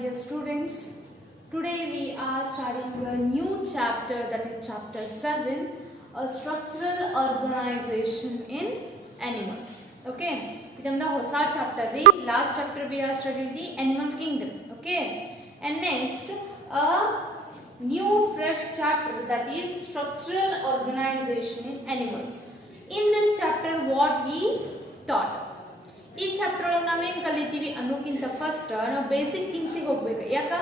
dear students. Today we are starting a new chapter, that is chapter 7, a structural organization in animals. Okay, ಇದೊಂದು ಹೊಸ chapter ರೀ. Last chapter we are studying the animal kingdom. Okay, and next a new fresh chapter, that is structural organization in animals. In this chapter what we taught, ಈ chapter ಒಳಗೆ ನಾವೇನು ಕಲಿತೀವಿ ಅನ್ನೋಕ್ಕಿಂತ first ನಾವು basic ಥಿಂಗ್ಸಿಗೆ ಹೋಗ್ಬೇಕು. ಯಾಕ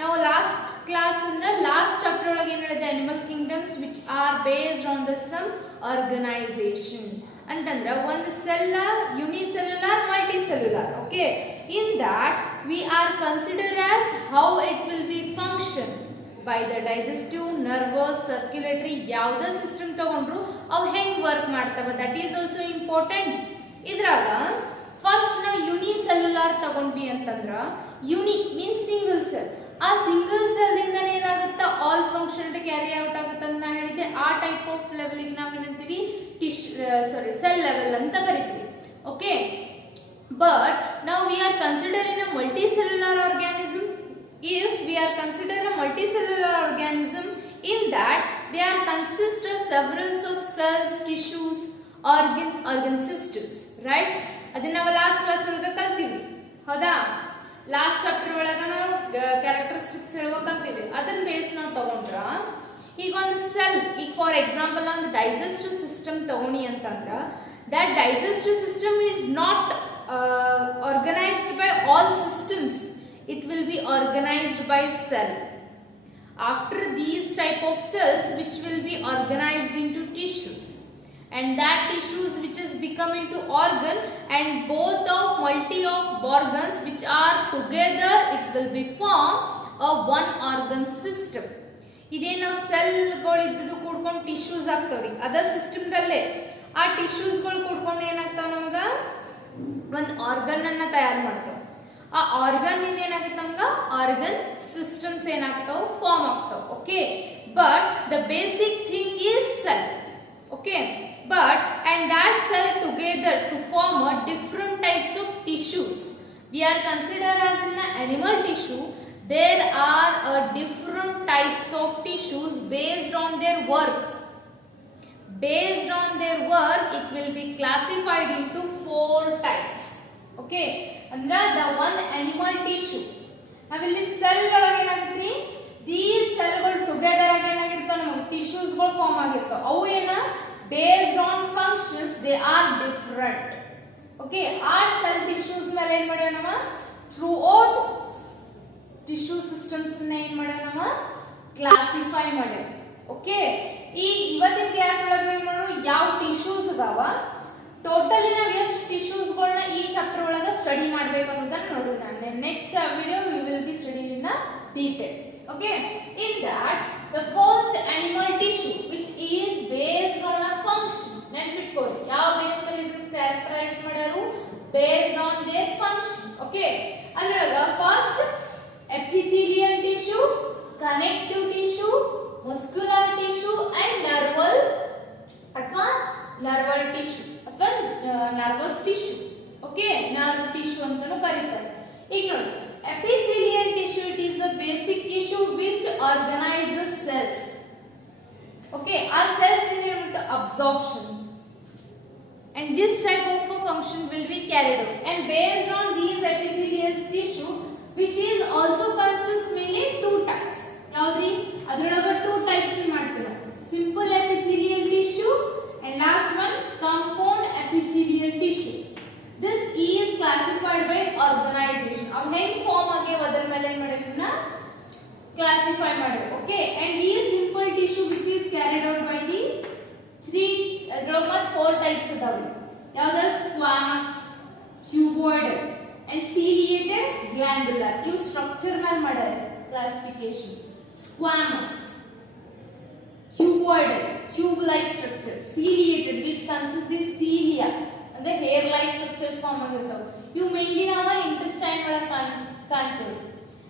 ನಾವು last class ಅಂದ್ರೆ last chapter ಒಳಗೆ ಏನು ಹೇಳಿದೆ, animal kingdoms which are based on the some organisation ಅಂತಂದ್ರೆ ಒಂದು cellular, unicellular, multicellular. Okay, in that we are consider as how it will be function by the digestive, nervous, circulatory, ಯಾವುದೇ system ತಗೊಂಡ್ರು ಅವು ಹೆಂಗೆ work ಮಾಡ್ತಾವ, that is also important. ಇದ್ರಾಗ first ನಾವು unicellular ತಗೊಂಡ್ವಿ ಅಂತಂದ್ರ, ಯುನಿ ಮೀನ್ಸ್ ಸಿಂಗಲ್ ಸೆಲ್. ಆ ಸಿಂಗಲ್ ಸೆಲ್ ಇಂದ ಏನಾಗುತ್ತೆ, ಆಲ್ ಫಂಕ್ಷನ್ ಕ್ಯಾರಿ ಔಟ್ ಆಗುತ್ತೆ ಅಂತ ನಾ ಹೇಳಿದ್ದೆ. ಆ ಟೈಪ್ ಆಫ್ ಲೆವೆಲ್ಗೆ ನಾವು ಏನಂತೀವಿ, ಸೆಲ್ ಲೆವೆಲ್ ಅಂತ ಕರಿತೀವಿ. ಓಕೆ, ಬಟ್ ನಾವು V are consider in a multicellular organism. if we are consider a multicellular organism, in that they are consist of several of cells, tissues, organ systems, right? ಅದನ್ನ ನಾವು last class ಒಳಗೆ ಕಲ್ತೀವಿ, ಹೌದಾ? Last chapter ಒಳಗೆ ನಾವು characteristics ಹೇಳುವ ಕಲ್ತೀವಿ. ಅದನ್ನ base ನಾವು ತಗೊಂಡ್ರ ಈಗ ಒಂದು ಸೆಲ್, ಈಗ ಫಾರ್ ಎಕ್ಸಾಂಪಲ್ ಒಂದು ಡೈಜೆಸ್ಟಿವ್ ಸಿಸ್ಟಮ್ ತಗೊಂಡಿ ಅಂತಂದ್ರ, that digestive system is not organised by all systems. It will be organized by cell. After these type of cells which will be organized into tissues, and that tissues which is become into organ, and both of multi of organs which are together, it will be form a one organ system. ಇದೇ ನಾವು ಸೆಲ್ಗಳು ಇದ್ದು ಕೂಡ್ಕೊಂಡು tissues ಆಗ್ತಾವ್ರಿ, ಅದ ಸಿಸ್ಟಮ್ದಲ್ಲೇ ಆ ಟಿಶ್ಯೂಸ್ಗಳು ಕೂಡ್ಕೊಂಡು ಏನಾಗ್ತಾವ, ನಮಗ ಒಂದು organ ಅನ್ನ ತಯಾರು ಮಾಡ್ತಾವ. ಆ ಆರ್ಗನ್ ಇಂದ ಏನಾಗುತ್ತೆ, ನಮ್ಗ ಆರ್ಗನ್ ಸಿಸ್ಟಮ್ಸ್ ಏನಾಗ್ತಾವ, ಫಾರ್ಮ್ ಆಗ್ತಾವ. Okay, but the basic thing is cell. Okay, but and that cell together to form a different types of tissues. We are considered as in an animal tissue. There are a different types of tissues based on their work. Based on their work, it will be classified into 4 types. Okay, ಅಂದ್ರೆ the one animal tissue. ನಾವಿಲ್ಲಿ cell ಒಳಗೆ ಏನಾಗುತ್ತೆ, these ಸೆಲ್ಗಳು together ಆಗಿ ಏನಾಗಿರ್ತಾವ, ನಮಗೆ tissues ಗಳು form ಆಗಿರ್ತಾವ. ಅವು ಏನ based on functions they are different. Okay, ಆ ಸೆಲ್ ಟಿಶ್ಯೂಸ್ ಮೇಲೆ ಏನು ಮಾಡ್ಯಾವ, ನಮ್ಮ ಥ್ರೂಔಟ್ ಟಿಶ್ಯೂ ಸಿಸ್ಟಮ್ಸ್ ನ ಏನು ಮಾಡ್ಯಾವ, ನಮ್ಮ ಕ್ಲಾಸಿಫೈ ಮಾಡ್ಯಾವ. ಓಕೆ, ಈ ಇವತ್ತಿನ ಕ್ಲಾಸ್ ಒಳಗೆ ಏನು ಮಾಡೋಣ, ಯಾವ ಟಿಶ್ಯೂಸ್ ಅದಾವ, ಟೋಟಲಿ ನಾವು ಎಷ್ಟು ಟಿಶ್ಯೂಸ್ಗಳನ್ನ ಈ ಚಾಪ್ಟರ್ ಒಳಗೆ ಸ್ಟಡಿ ಮಾಡಬೇಕು ಅನ್ನೋದನ್ನ ನೋಡೋಣ. Next video we will be study in detail. Okay, in that the first animal tissue which is based on a function. ನೆನ್ಪಿಟ್ಕೊಳ್ಳಿ, ಯಾವ ಬೇಸ್ ಮೇಲೆ ಇದನ್ನ ಕ್ಯಾರೆಕ್ಟರೈಸ್ ಮಾಡ್ಯಾರು, based on their function. Okay, ಅದ್ರೊಳಗ first epithelial tissue, connective tissue, muscular tissue and nerval ಅಥವಾ nerval tissue ಅಥವಾ nervous tissue. Okay, nerve tissue ಅಂತಾನೂ ಕರೀತಾರೆ. ಈಗ ನೋಡಿ, epithelial tissue, it is a basic tissue which organises cells. Okay, ಆ cells ಇಂದ ಏನಾಗುತ್ತೆ, absorption, and this type of a function will be carried out, and based on these epithelial tissue which is also consists mainly 2 types. ಯಾವ್ದ್ರಿ, ಅದರೊಳಗೆ 2 types ಮಾಡ್ತೀವಿ, simple epithelial tissue and last one compound epithelial tissue. This is classified by organization. ಅವು ಹೆಂಗ್ form ಆಗ್ಯಾವ ಅದರ ಮೇಲೆ ಏನು ಮಾಡಬೇಕನ್ನ classify ಮಾಡಬೇಕು. Okay, and these simple tissue which is carried out by the 4 types ಅದಾವ. ಯಾವ್ದು, ಸ್ಕ್ವಾಮಸ್, ಕ್ಯೂಬೋಯ್ಡಲ್ and ciliated, glandular. ಇವು ಸ್ಟ್ರಕ್ಚರ್ ಮೇಲೆ ಮಾಡ್ಯಾರ classification. Squamous, cuboidal, tube like structure, ciliated which consists the cilia ಅಂದ್ರೆ hair like structures ಫಾರ್ಮ್ ಆಗಿರ್ತಾವ. ಇವು mainly ನಾವು intestine ಒಳಗೆ ಕಾಣ್ತೀವಿ.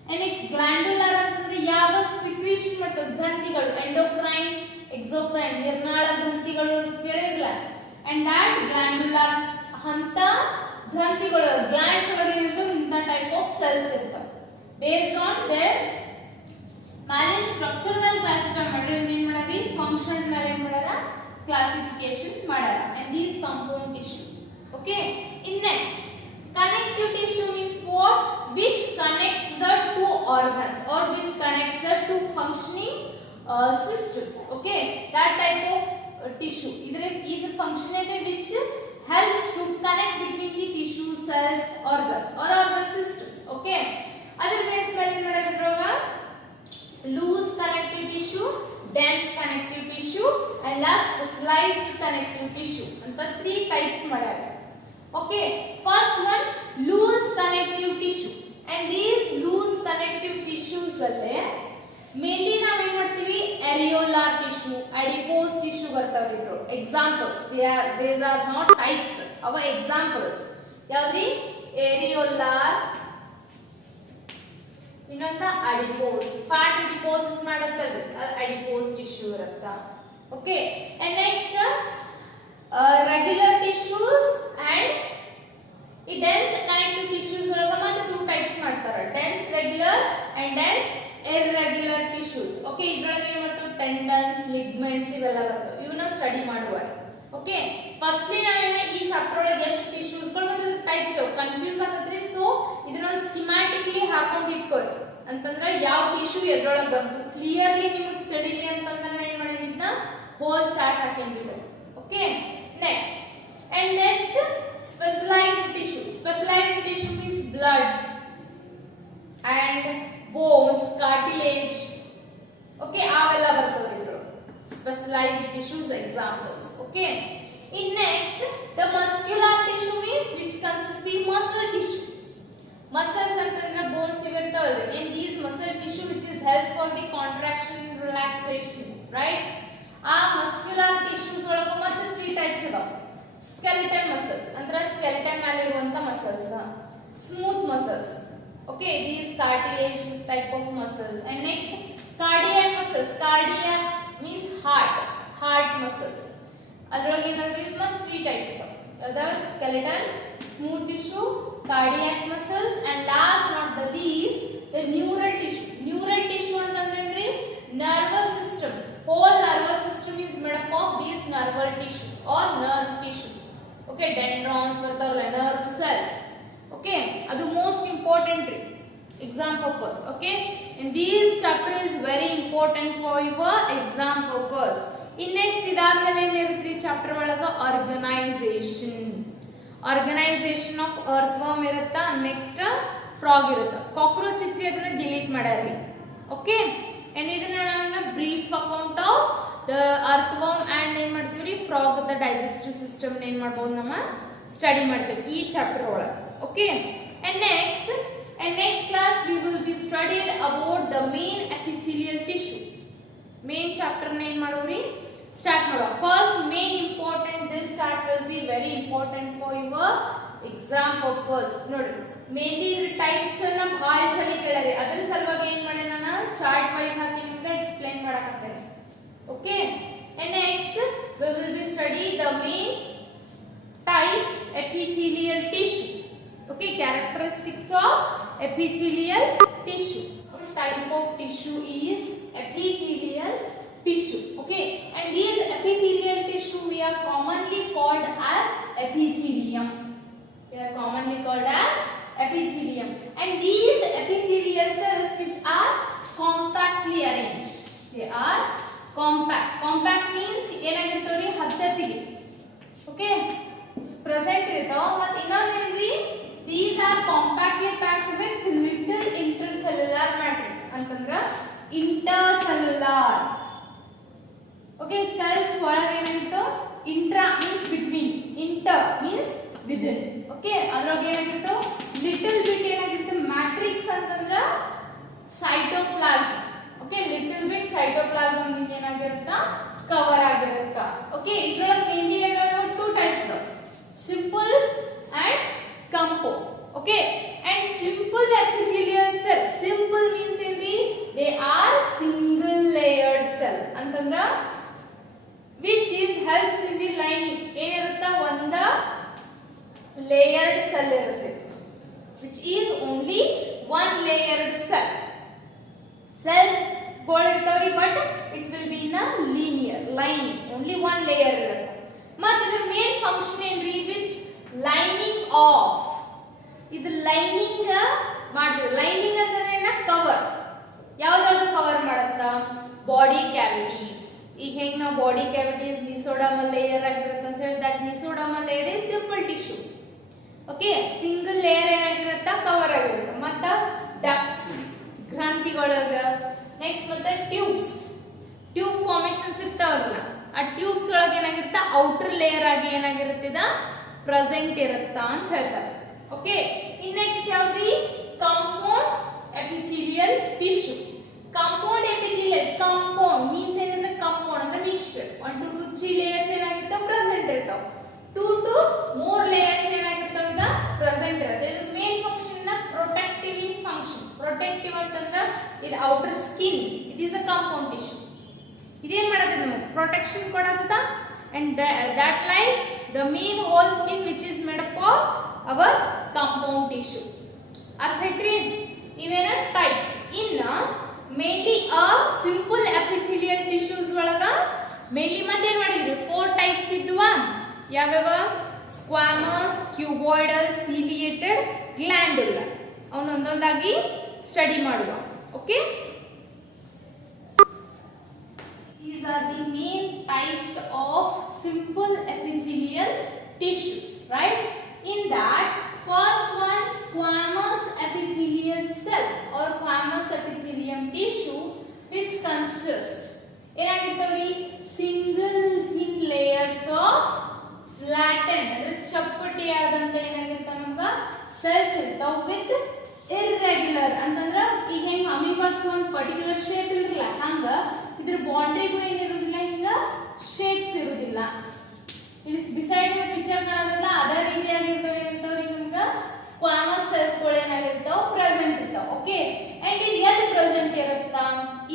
and next glandular ಅಂತಂದ್ರೆ ಯಾವ secretion ಮತ್ತು ಗ್ರಂಥಿಗಳು, ಎಂಡೋಕ್ರೈನ್, ಎಕ್ಸೋಕ್ರೈನ್, ನಿರ್ನಾಳ ಗ್ರಂಥಿಗಳು ಕೇಳಿರಲ್ಲ. and that glandular ಅಂತ ಗ್ರಂಥಿಗಳು, ಗ್ಲ್ಯಾಂಡ್ಸ್ ಒಳಗೆ ಇರ್ತವೆ, ಇಂಥ ಟೈಪ್ ಆಫ್ ಸೆಲ್ಸ್ ಇರ್ತವೆ. ಬೇಸ್ಡ್ ಆನ್ ದೇರ್ ಮ್ಯಾಲಿನ ಸ್ಟ್ರಕ್ಚರ್ ಮೇಲೆ ಕ್ಲಾಸಿಫೈ ಮಾಡ್ರಿ, ಏನ್ ಮಾಡಾರಿ ಫಂಕ್ಷನ್ ಮೇಲೆ ಏನ್ ಮಾಡ್ಯಾರ ಕ್ಲಾಸಿಫಿಕೇಶನ್ ಮಾಡ್ಯಾರ. And these compound tissue. Okay, in next connective tissue means what? Which connects the two organs or which connects the two functioning systems. Okay, that type of tissue. Either functionality which helps to connect between the tissue, cells, organs or organ systems. Okay, other base ಮೇಲೆ ಮಾಡಿರೋವಾಗ loose connective tissue, dense connective tissue and last specialized connective tissue ಅಂತ 3 types ಮಾಡ್ಯಾರ. Okay, first one loose connective tissue, and these loose connective tissues alle mainly ನಾವು ಏನು ಮಾಡ್ತೀವಿ areolar tissue, adipose tissue ಬರ್ತಾವ್ರಿ. ಇದ್ರು examples, these are not types, our examples ಯಾವ್ದ್ರಿ areolar, ಇನ್ನೊಂದ adipose, fat adipose ಮಾಡುತ್ತಲ್ಲ adipose tissue ಇರುತ್ತಾ. Okay, and next regular tissues and ಈ dense connective tissues ಒಳಗ ಮತ್ತೆ 2 types ಮಾಡ್ತಾರ, dense regular and dense irregular tissues. Okay, ಇದ್ರೊಳಗೆ ಏನು ಮಾಡ್ತಾವ tendons, ligaments ಇವೆಲ್ಲ ಬರ್ತವೆ, ಇವನ್ನ ಸ್ಟಡಿ ಮಾಡುವ. ಓಕೆ, ಫಸ್ಟ್ಲಿ ನಾವೇನ ಈ ಚಾಪ್ಟರ್ ಒಳಗೆ ಎಷ್ಟು ಟಿಶ್ಯೂಸ್ ಗಳು ಮತ್ತೆ ಟೈಪ್ಸ್ ಕನ್ಫ್ಯೂಸ್ ಆಗತ್ರಿ. ಸೊ ಇದನ್ನ ಸ್ಕಿಮ್ಯಾಟಿಕ್ಲಿ ಹಾಕೊಂಡು ಇಟ್ಕೊಳ್ಳಿ ಅಂತಂದ್ರೆ ಯಾವ ಟಿಶ್ಯೂ ಎದ್ರೊಳಗೆ ಬಂತು ಕ್ಲಿಯರ್ಲಿ ನಿಮಗೆ ತಿಳಿಲಿ ಅಂತಂದ್ರೆ ನಾನು ಏನು ಮಾಡಿದ್ನ ಹೋಲ್ ಚಾರ್ಟ್ ಹಾಕಿದ್ವಿ. Okay, next and next specialized tissue. Specialized tissue means blood and bones, cartilage. Okay, avella bartave idro specialized tissues examples. Okay, in next the muscular tissue means which consists the muscle tissue. Muscles antandre bones ivirtavalla, and these muscle tissue which is helps for the contraction and relaxation, right? Muscular tissues ಒಳಗ ಮತ್ತೆ 3 types ಇದಾವೆ. skeletal muscles ಅಂದ್ರೆ skeleton ಮೇಲೆ ಇರುವಂತ muscles, smooth muscles. Okay, these cartilage type of muscles. And next cardiac muscles. Cardiac means heart muscles. ಅದರೊಳಗೆ ಏನಾದ್ರು ಮತ್ತೆ 3 types ಇದಾವೆ. the skeleton, smooth tissue, cardiac muscles and last not the least the neural tissue. Neural tissue ಅಂತಂದ್ರೆ nervous system. Whole nervous system is made up of these nerval tissue or nerve tissue. Okay, dendrons ಬರ್ತಾವಲ್ಲ nerve cells. Okay, ಅದು most important ರೀ exam purpose. Okay, and this chapter is very important for your exam purpose. In next ಇದಾದ್ಮೇಲೆ ಏನಿರುತ್ತೆ chapter ಒಳಗ organisation of earthworm ಇರುತ್ತಾ, next frog ಇರುತ್ತಾ. Cockroach ಇತ್ತು ಅದನ್ನ ಡಿಲೀಟ್ ಮಾಡ್ಯಾರಿ. ಓಕೆ, and ಇದನ್ನ ನಾವು brief account of the earthworm and ಏನ್ ಮಾಡ್ತೀವಿ ಫ್ರಾಗ್ ದ ಡೈಜೆಸ್ಟಿವ್ ಸಿಸ್ಟಮ್ ಏನ್ ಮಾಡಬಹುದು ನಮ್ಮ ಸ್ಟಡಿ ಮಾಡ್ತೀವಿ ಈ ಚಾಪ್ಟರ್ ಒಳಗೆ. Okay, and next class we will be studied about the main epithelial tissue. main chapter ನ ಏನ್ ಮಾಡೋರಿ ಸ್ಟಾರ್ಟ್ ಮಾಡುವ. First main important, this chart will be very important for your exam purpose. ನೋಡ್ರಿ mainly ಇದ್ರ types ಅನ್ನ ಬಹಳ ಸಲ ಕೇಳಾರೆ, ಅದರ ಸಲುವಾಗಿ ಏನ್ ಮಾಡೇನ ನಾನು ಚಾರ್ಟ್ ವೈಸ್ ಹಾಕಿ ನಿಮಗೆ ಎಕ್ಸ್ಪ್ಲೈನ್ ಮಾಡಕತ್ತೇನೆ. Okay, and next we will be study the main type epithelial tissue. Okay, characteristics of epithelial tissue. What type of tissue is epithelial tissue? Okay, and these epithelial tissue we are commonly called as epithelium. They are commonly called as epithelium, and these epithelial cells which are compactly arranged. They are compact. Compact means ಏನಾಗಿರ್ತವ್ರಿ ಹತ್ತತ್ತಿಗೆ. Okay, present ಇರ್ತಾವ. ಮತ್ತೆ ಇನ್ನೊಂದೇನ್ರಿ, these are compactly packed with little intercellular matrix ಅಂತಂದ್ರ intercellular. Okay, cells ಒಳಗೆ ಏನಾಗಿತ್ತು intra means between, inter means within. Okay, ಅದರೊಳಗೆ ಏನಾಗಿತ್ತು little bit ಏನಾಗಿತ್ತು matrix ಅಂತಂದ್ರ cytoplasm. Okay, little bit cytoplasm ನಿಮಗೆ ಏನಾಗಿರುತ್ತಾ ಕವರ್ ಆಗಿರುತ್ತಾ. Okay, ಇದರೊಳಗೆ ಮೇನ್ಲಿ ಏನಾದ್ರು 2 types ಇದಾವೆ, simple and compound. Okay, and simple epithelial cell, simple means ಏನ್ರಿ they are single layered cell ಅಂತಂದ್ರ which is helps in the lining. ಏನಿರುತ್ತಾ ಒಂದ layered cell ಇರುತ್ತೆ, which is only one layered cell. ಗೋಳ ಇರ್ತಾವ್ರಿ, but it will B in a linear line, only one layer ಇರುತ್ತೆ. ಮತ್ತೆ ಇದರ main function ಏನ್ರಿ, which lining of, ಇದು ಲೈನಿಂಗ್ ಮಾಡ್ತೀವಿ. ಲೈನಿಂಗ್ ಅಂದ್ರೆ ಏನ, ಕವರ್. ಯಾವ್ದಾದ್ರು ಕವರ್ ಮಾಡುತ್ತಾ, ಬಾಡಿ ಕ್ಯಾವಿಟೀಸ್. ಈಗ ಹೆಂಗ್ ನಾವು ಬಾಡಿ ಕ್ಯಾವಿಟೀಸ್ ಮಿಸೋಡರ್ಮಲ್ ಲೇಯರ್ ಆಗಿರುತ್ತೆ ಅಂತ ಹೇಳಿ, that mesodermal layer is simple tissue. Okay, single layer ಏನಾಗಿರುತ್ತಾ, ಕವರ್ ಆಗಿರುತ್ತೆ. ಮತ್ತ ಡಕ್ಟ್ಸ್, ಗ್ರಂಥಿಗಳೊಳಗ. ನೆಕ್ಸ್ಟ್ ಮತ್ತೆ ಟ್ಯೂಬ್ಸ್, ಟ್ಯೂಬ್ ಫಾರ್ಮೇಶನ್ಸ್ ಇರ್ತಾವಲ್ಲ, ಆ ಟ್ಯೂಬ್ಸ್ ಒಳಗೆ ಏನಾಗಿರುತ್ತೆ, ಔಟರ್ ಲೇಯರ್ ಆಗಿ ಏನಾಗಿರುತ್ತೆ, ಪ್ರೆಸೆಂಟ್ ಇರುತ್ತಾ ಅಂತ ಹೇಳ್ತಾರೆ. ಓಕೆ, ಇನ್ ನೆಕ್ಸ್ಟ್ ಯಾವ್ದ್ರಿ, compound epithelial tissue. Compound epithelial, compound means ಏನಂದ್ರೆ ಕಾಂಪೌಂಡ್ ಅಂದ್ರೆ ಮಿಕ್ಸ್ಚರ್. 1 to 3 ಲೇಯರ್ಸ್ ಏನಾಗಿರ್ತಾವ, ಪ್ರೆಸೆಂಟ್ ಇರ್ತಾವ. 2 to more ಲೇಯರ್ಸ್ ಏನಾಗಿರ್ತಾವ, ಇದ ಪ್ರೆಸೆಂಟ್ ಇರುತ್ತೆ. ಇದು ಮೇನ್ ಫಂಕ್ಷನ್ ನ ಪ್ರೊಟೆಕ್ಟಿವ್ ಇನ್ ಫಂಕ್ಷನ್. ಪ್ರೊಟೆಕ್ಟಿವ್ ಅಂತಂದ್ರೆ ಇದು outer skin, it is a compound tissue. ಇದೇನ್ ಮಾಡುತ್ತೆ, ನಮಗೆ ಪ್ರೊಟೆಕ್ಷನ್ ಕೊಡುತ್ತಾ. And that like the main whole skin which is made up of our compound tissue. ಅರ್ಥ ಐತ್ರಿ? ಇವೇನ ಟೈಪ್ಸ್. ಇನ್ನ ಮೇನ್ಲಿ ಸಿಂಪಲ್ ಎಪಿಥೆಲಿಯಲ್ ಟಿಶ್ಯೂಸ್ ಒಳಗ ಮೇನ್ಲಿ ಮತ್ತೆ ಏನ್ ಮಾಡಿದ್ರಿ, 4 ಟೈಪ್ಸ್ ಇದ್ವಾ. ಯಾವ್ಯಾವ, ಸ್ಕ್ವಾಮಸ್, ಕ್ಯೂಬಾಯ್ಡಲ್, ಸಿಲಿಯೇಟೆಡ್, ಗ್ಲ್ಯಾಂಡುಲರ್. ಅವನ್ನ ಒಂದೊಂದಾಗಿ ಸ್ಟಡಿ ಮಾಡುವ. Okay, these are the main types of simple epithelial tissues, right? In that, first one, squamous epithelial cell or squamous epithelium tissue, which consists ಏನಾಗಿರ್ತಾವ್ರಿ, single thin layers of flatten ಅಂದ್ರೆ ಚಪ್ಪಟೆಯಾದಂತ ಏನಾಗಿರ್ತಾವ ನಮ್ಗ cells ಇರ್ತಾವ with irregular ಅಂತಂದ್ರ ಈಗ ಹೆಂಗ್ ಅಮೀಬಾಕ್ಕೆ ಒಂದು particular shape ಇರಲ್ಲ, ಹಂಗ ಇದ್ರ ಬೌಂಡ್ರಿಗೂ ಏನಿರುವುದಿಲ್ಲ, ಹಿಂಗ ಶೇಪ್ಸ್ ಇರುವುದಿಲ್ಲ. ಇಲ್ಲಿ ಬಿಸೈಡ್ ಪಿಕ್ಚರ್ ಕಾಣೋದಿಲ್ಲ, ಅದೇ ರೀತಿಯಾಗಿರ್ತವೆ. ಏನಂತವ್ರಿ, ನಿಮ್ಗ ಸ್ಕ್ವಾಮಸ್ ಸೆಲ್ಸ್ ಗಳು ಏನಾಗಿರ್ತಾವ, ಪ್ರೆಸೆಂಟ್ ಇರ್ತಾವ. ಓಕೆ, ಅಂಡ್ ಇದು ಎಲ್ಲಿ ಪ್ರೆಸೆಂಟ್ ಇರುತ್ತಾ,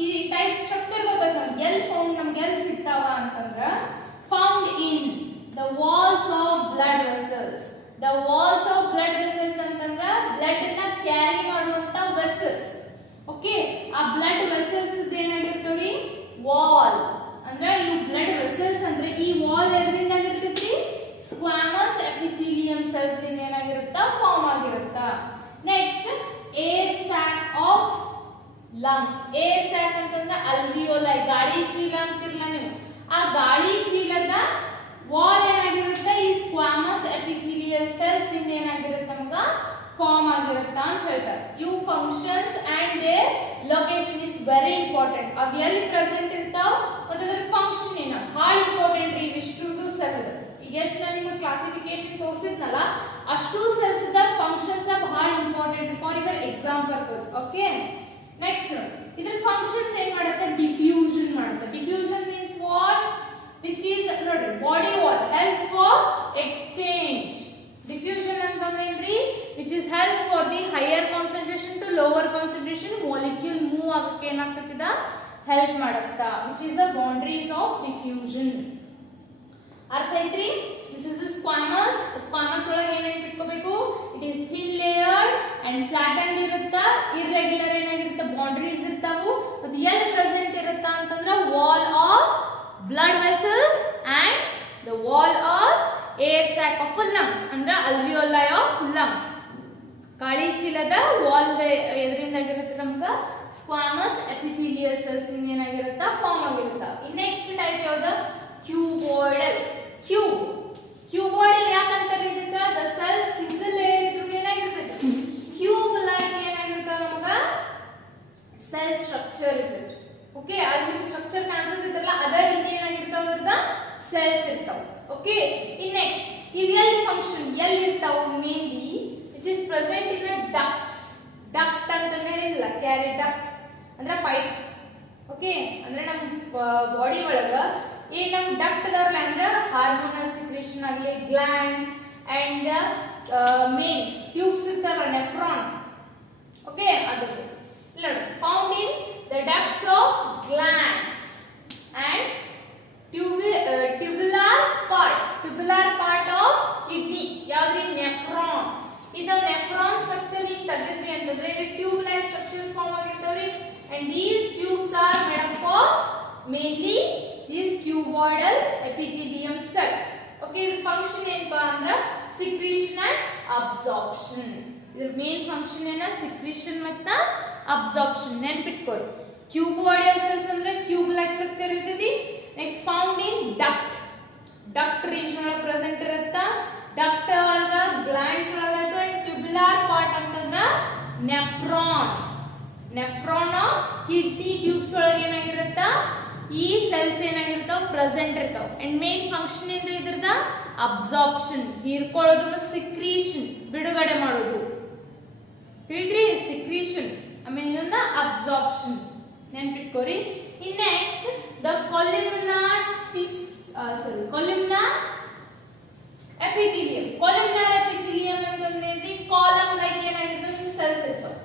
ಈ ಟೈಪ್ ಸ್ಟ್ರಕ್ಚರ್ ಗೊತ್ತಾಗ ನಮ್ಗೆ ಎಲ್ಲಿ ಫೌಂಡ್, ನಮ್ಗೆ ಎಲ್ಲಿ ಸಿಗ್ತಾವ ಅಂತಂದ್ರ, found in the walls of blood vessels. The walls of blood vessels ಅಂತಂದ್ರ ಬ್ಲಡ್ ನ ಕ್ಯಾರಿ ಮಾಡುವಂತ ವೆಸಲ್ಸ್. ಓಕೆ, ಆ ಬ್ಲಡ್ ವೆಸಲ್ಸ್ ಏನಾಗಿರ್ತಾವ್ರಿ, ವಾಲ್ ಅಂದ್ರೆ ಇವು ಬ್ಲಡ್ ವೆಸಲ್ಸ್ ಅಂದ್ರೆ ಈ ವಾಲ್ ಎದ್ರಿಂದ ಆಗಿರ್ತೈತ್ರಿ, ಸ್ಕ್ವಾಮಸ್ ಎಪಿಥೆಲಿಯಂ ಸೆಲ್ಸ್ ದಿಂದ ಏನಾಗಿರುತ್ತಾ, ಫಾರ್ಮ್ ಆಗಿರುತ್ತಾ. Next, air sac of lungs. Air sac ಅಂತಂದ್ರೆ ಅಲ್ವಿಯೋಲೈ, ಗಾಳಿ ಚೀಲ ಅಂತಿರ್ಲ ನೀವು, ಆ ಗಾಳಿ ಚೀಲದ ವಾಲ್ ಏನಾಗಿರುತ್ತೆ, ಈ ಸ್ಕ್ವಾಮಸ್ ಎಪಿಥೆಲಿಯಲ್ ಸೆಲ್ಸ್ ದಿಂದ ಏನಾಗಿರುತ್ತೆ, ನಮಗ ಫಾರ್ಮ್ ಆಗಿರುತ್ತಾ ಅಂತ ಹೇಳ್ತಾರೆ. ಇವು functions and their location is very important. ಅವು ಎಲ್ಲಿ ಪ್ರೆಸೆಂಟ್ ಇರ್ತಾವ ಮತ್ತು ಅದರ ಫಂಕ್ಷನ್ ಏನು ಭಾಳ ಇಂಪಾರ್ಟೆಂಟ್ ರೀ. ಇಷ್ಟು ಸೆಲ್ ಈಗ ಎಷ್ಟು ನಾನು ನಿಮಗೆ ಕ್ಲಾಸಿಫಿಕೇಶನ್ ತೋರಿಸಿದ್ನಲ್ಲ, ಅಷ್ಟು ಸೆಲ್ಸ್ ದ ಫಂಕ್ಷನ್ಸ್ ಭಾಳ important for your exam purpose. Okay, next ಇದ್ರ ಫಂಕ್ಷನ್ಸ್ ಏನ್ ಮಾಡುತ್ತೆ, ಡಿಫ್ಯೂಷನ್ ಮಾಡುತ್ತೆ. Diffusion means what, which is ನೋಡ್ರಿ, body wall helps for exchange. Diffusion ಅಂತಂದ್ರೆ ಏನ್ರಿ, which is helps for the higher concentration to lower concentration molecule move ಆಗಕ್ಕೆ ಏನಾಗ್ತದ, help ಮಾಡುತ್ತಾ, which is the boundaries of diffusion. ಅರ್ಥ ಐತ್ರಿ? This is squamous. Squamous ಒಳಗೆ ಏನೇನು ಇಟ್ಕೋಬೇಕು, it is thin layer and ಫ್ಲಾಟೆಂಡ್ ಇರುತ್ತಾ, ಇರ್ರೆಗ್ಯುಲರ್ ಏನಾಗಿರುತ್ತೆ, ಬೌಂಡ್ರೀಸ್ ಇರ್ತಾವು. ಮತ್ತು ಎಲ್ಲಿ ಪ್ರೆಸೆಂಟ್ ಇರುತ್ತಾ ಅಂತಂದ್ರೆ wall of blood vessels and the wall of air sac of lungs ಅಂದ್ರೆ ಅಲ್ವಿಯೋಲೈ ಆಫ್ ಲಂಗ್ಸ್. ಗಾಳಿ ಚೀಲದ ವಾಲ್ ಎದರಿಂದ ಆಗಿರುತ್ತೆ, ನಮ್ಗೆ ಸ್ಕ್ವಾಮಸ್ ಎಪಿಥೆಲಿಯಲ್ ಸೆಲ್ಸ್ ನಿಂದ ಏನಾಗಿರುತ್ತಾ, ಫಾರ್ಮ್ ಆಗಿರುತ್ತಾ. ನೆಕ್ಸ್ಟ್ ಟೈಪ್ ಯಾವ್ದು, ಕ್ಯೂಬಾಯ್ಡಲ್. ಕ್ಯೂಬಾಯ್ಡಲ್ ಯಾಕಂತಾರೆ ಇದಕ್ಕ, ದ ಸೆಲ್ ಸಿಂಗಲ್ ಲೇಯರ್ ಇದ್ರು ಏನಾಗಿರ್ತೈತೆ, ಕ್ಯೂಬ್ ಲೈಕ್ ಏನಾಗಿರ್ತಾವ, ನಮಗ ಸೆಲ್ ಸ್ಟ್ರಕ್ಚರ್ ಇರ್ತೈತಿ. ಓಕೆ, ಅಲ್ಲಿ ಸ್ಟ್ರಕ್ಚರ್ ಕಾಣಿಸುತ್ತಲ್ಲ, ಅದರ ಹಿಂದೆ ಏನಾಗಿರ್ತಾವ, ಅದ್ರದ ಸೆಲ್ಸ್ ಇರ್ತಾವ. ಓಕೆ, ಇನ್ ನೆಕ್ಸ್ಟ್ ಇವ್ ಎಲ್ಲಿ ಫಂಕ್ಷನ್ ಎಲ್ಲಿ ಇರ್ತಾವ, mainly which is present in a ducts. Duct ಅಂತ ಹೇಳಿಲ್ಲ, ಕ್ಯಾರಿ ಡಕ್ಟ್ ಅಂದ್ರೆ ಪೈಪ್. ಓಕೆ, ಅಂದ್ರೆ ನಮ್ಮ ಬಾಡಿ ಒಳಗ ಏನ್ ನಮ್ ಡಕ್ಟ್ ಅದಾವಲ್ಲ ಅಂದ್ರೆ ಹಾರ್ಮೋನಲ್ ಸಿಕ್ರೇಷನ್ ಆಗಲಿ, ಗ್ಲ್ಯಾಂಡ್ಸ್ ಅಂಡ್ ಮೇನ್ ಟ್ಯೂಬ್ಸ್ ಇರ್ತಾವಲ್ಲ, ನೆಫ್ರಾನ್. ಓಕೆ, ಅದು ಇಲ್ಲ found in the ducts of glands and tubular part of kidney. ಯಾವ್ದ್ರಿ, ನೆಫ್ರಾನ್. ಇದು ನೆಫ್ರಾನ್ ಸ್ಟ್ರಕ್ಚರ್ ಈಗ ತೆಗೆದ್ವಿ ಅಂತಂದ್ರೆ ಇಲ್ಲಿ ಟ್ಯೂಬ್ ಲೈಕ್ ಸ್ಟ್ರಕ್ಚರ್ಸ್ ಫಾರ್ಮ್ ಆಗಿರ್ತಾವ್ರಿ. And these tubes are cuboidal epithelium cells. Okay, the function ಏನಪ್ಪಾ ಅಂದ್ರೆ secretion and absorption. ಇದರ ಮೇನ್ ಫಂಕ್ಷನ್ ಏನ secretion ಮತ್ತು absorption. ನೆನಪಿಟ್ಕೊಳ್ಳಿ. Cuboidal cells ಅಂದ್ರೆ ಕ್ಯೂಬ್ ಲೈಕ್ ಸ್ಟ್ರಕ್ಚರ್ ಇರ್ತೈತಿ. Next found in duct region ಒಳಗೆ present ಇರುತ್ತಾ. ಡಕ್ಟ್ ಒಳಗ ಗ್ಲ್ಯಾಂಡ್ಸ್ ಒಳಗ ಅಥವಾ ಟ್ಯೂಬ್ಯುಲರ್ ಪಾರ್ಟ್ ಅಂತಂದ್ರ ನೆಫ್ರಾನ್ ಆಫ್ ಕಿಡ್ನಿ ಟ್ಯೂಬ್ಸ್ ಒಳಗೆ ಏನಾಗಿರುತ್ತಾ ಈ ಸೆಲ್ಸ್ ಏನಾಗಿರ್ತಾವ ಪ್ರೆಸೆಂಟ್ ಇರ್ತಾವ. ಅಂಡ್ ಮೇನ್ ಫಂಕ್ಷನ್ ಏನ್ರಿ ಇದ್ರದ ಅಬ್ಸಾರ್ಪ್ಷನ್, ಹೀರ್ಕೊಳ್ಳೋದು ಮತ್ತು ಸಿಕ್ರೀಷನ್, ಬಿಡುಗಡೆ ಮಾಡೋದು. ತಿಳಿದ್ರಿ? ಸಿಕ್ರೀಷನ್ ಆಮೇಲೆ ಇನ್ನೊಂದು ಅಬ್ಸಾರ್ಪ್ಷನ್. ನೆನ್ಪಿಟ್ಕೋರಿ. In next the columnar epithelium. Columnar epithelium ಅಂತಂದ್ರೆ ಕಾಲಮ್ ಲೈಕ್ ಏನಾಗಿರ್ತವೆ ಸೆಲ್ಸ್ ಇರ್ತವೆ.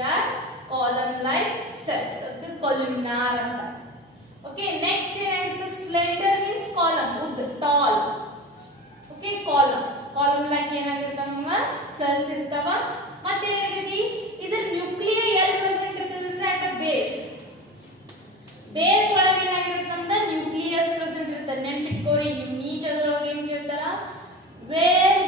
ಯಾರ್ ಕಾಲಮ್ ಲೈಕ್ ಸೆಲ್ಸ್, ಅದು ಕೊಲ್ಯುಮಿನಾರ್ ಅಂತ. ಓಕೆ, ನೆಕ್ಸ್ಟ್ ಏನಾಗಿರುತ್ತೆ ಸ್ಲೆಂಡರ್ ಮೀನ್ಸ್ ಕಾಲಮ್, ಉದ್ದ, ಟಾಲ್. ಓಕೆ, ಕಾಲಮ್ ಲೈಕ್ ಏನಾಗಿರುತ್ತೆ ನಮ್ಗೆ ಸೆಲ್ಸ್ ಇರ್ತಾವ. ಮತ್ತೆ ಏನಾಗಿರ್ತೈತಿ ಇದರ ನ್ಯೂಕ್ಲಿಯೈ ಎಲ್ಲಿ ಪ್ರೆಸೆಂಟ್ ಇರ್ತದೆ ಅಂದ್ರೆ ಅಟ್ ಅ ಬೇಸ್ ಒಳಗೆ ಏನಾಗಿರುತ್ತೆ ನಮ್ದು ನ್ಯೂಕ್ಲಿಯಸ್ ಪ್ರೆಸೆಂಟ್ ಇರುತ್ತೆ. ನೆನ್ಪಿಟ್ಕೋರಿ, ನೀವು ನೀಟ್ ಅದರೊಳಗೆ ಏನ್ ಕೇಳ್ತಾರ where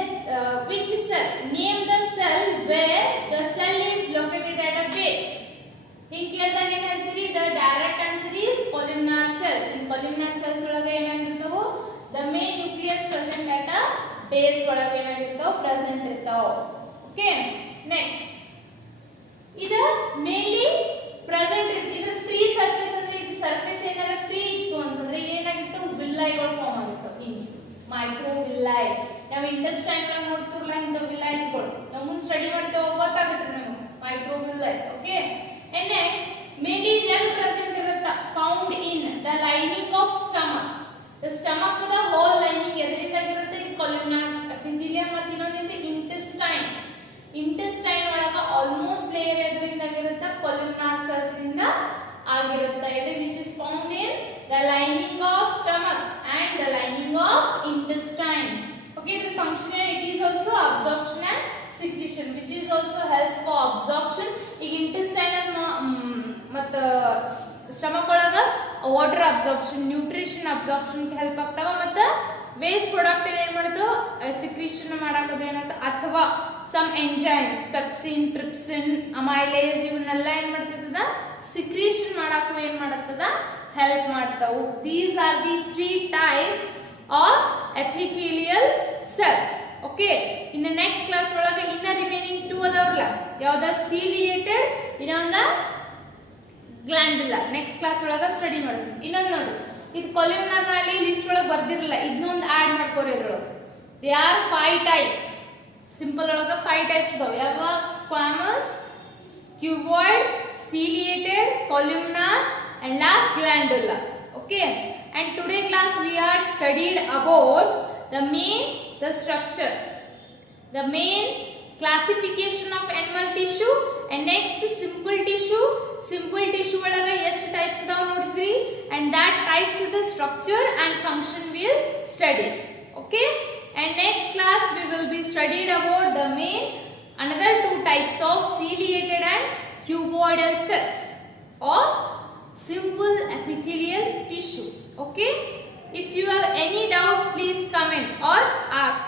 which cell, name the cell where the cell is located at a base. ಹಿಂಗೆ ಕೇಳಿದಾಗ ಏನು ಹೇಳ್ತೀರಿ? the direct answer is columnar cells. in columnar cells ಒಳಗೆ ಏನಾಗಿರ್ತಾವು the main nucleus present at a base ಒಳಗೆ ಏನಾಗಿರ್ತಾವು present ಇರ್ತಾವ. Okay, next ಇದು mainly present ಇರುತ್ತೆ. ಇದು ಫ್ರೀ ಸರ್ಫೇಸ್ ಅಂದ್ರೆ ಇದು ಸರ್ಫೇಸ್ ಏನಾರ ಫ್ರೀ ಇತ್ತು ಅಂತಂದ್ರೆ ಏನಾಗಿರ್ತಾವ ವಿಲ್ಲೈಗಳು ಫಾರ್ಮ್ ಆಗಿರ್ತಾವ. ಹಿಂಗೆ ಮೈಕ್ರೋ ವಿಲ್ಲೈ, ನಾವು ಇಂಟೆಸ್ಟೈನ್ ಒಳಗೆ ನೋಡ್ತಿರಲ್ಲ ಇಂಥ ವಿಲ್ಲೈಸ್ಗಳು, ನಾವು ಮುಂದೆ ಸ್ಟಡಿ ಮಾಡ್ತೇವೆ ಗೊತ್ತಾಗುತ್ತೆ ನಮಗೆ microvilli. Okay, and next mainly ಎಲ್ಲಿ ಪ್ರೆಸೆಂಟ್ ಇರುತ್ತಾ found in the lining of stomach. The stomach the whole lining ಎದರಿಂದಾಗಿರುತ್ತೆ ಈ ಕೊಲ್ಯುಮಿನಾರ್ ಎಪಿಥೀಲಿಯಂ. ಮತ್ತು ಇನ್ನೊಂದು ಇಂಟೆಸ್ಟೈನ್. ಇಂಟೆಸ್ಟೈನ್ ಒಳಗ ಆಲ್ಮೋಸ್ಟ್ ಲೇಯರ್ ಎದರಿಂದಾಗಿರುತ್ತೆ ಕೊಲ್ಯುಮಿನಾರ್ ಸೆಲ್ಸ್ ಇಂದ ಆಗಿರುತ್ತೆ. ಇದು which is found in the lining of stomach and the lining of intestine. Okay, the function it is also absorption and secretion, which is also helps for absorption. ಈಗ intestine ಮತ್ತು stomach ಒಳಗ water absorption, nutrition absorption ಗೆ help ಆಗ್ತಾವ. ಮತ್ತು waste product ಏನ್ ಮಾಡೋದು secretion ಮಾಡಾಕೋದು ಏನಾಗ್ತದೆ, ಅಥವಾ some enzymes pepsin, trypsin, amylase ಇವನ್ನೆಲ್ಲ ಏನ್ ಮಾಡ್ತದ ಸಿಕ್ರೀಷನ್ ಮಾಡಾಕು ಏನ್ ಮಾಡತ್ತದ ಹೆಲ್ಪ್ ಮಾಡ್ತಾವು. These are the 3 types of epithelial cells. Okay, ಇನ್ನು ನೆಕ್ಸ್ಟ್ ಕ್ಲಾಸ್ ಒಳಗೆ ಇನ್ನ ರಿಮೈನಿಂಗ್ 2 ಅದಾವಲ್ಲ, ಯಾವ್ದ ಸೀಲಿಯೇಟೆಡ್, ಇನ್ನೊಂದ ಗ್ಲ್ಯಾಂಡುಲರ್. ನೆಕ್ಸ್ಟ್ ಕ್ಲಾಸ್ ಒಳಗ ಸ್ಟಡಿ ಮಾಡೋದು. ಇನ್ನೊಂದು ನೋಡಿ, ಇದು ಕೊಲ್ಯುಮಿನಾರ್ ನಲ್ಲಿ ಲಿಸ್ಟ್ ಒಳಗೆ ಬರ್ದಿರಲ್ಲ, ಇದನ್ನೊಂದು ಆಡ್ ಮಾಡ್ಕೋರಿ. ಇದ್ರೊಳಗೆ ದೇ ಆರ್ 5 types. ಸಿಂಪಲ್ ಒಳಗ 5 types ಅದಾವ. ಯಾವ? Squamous, cuboid, ciliated, columnar and last glandular. Okay, and today class we are studied about the structure, the main classification of animal tissue, and next simple tissue ಒಳಗೆ ಎಷ್ಟು types ಇದಾವ ನೋಡಿದ್ವಿ, and that types of the structure and function will study. Okay, and next class we will be studied about the main another 2 types of ciliated and cuboidal cells of simple epithelial tissue. Okay, if you have any doubts please comment or ask.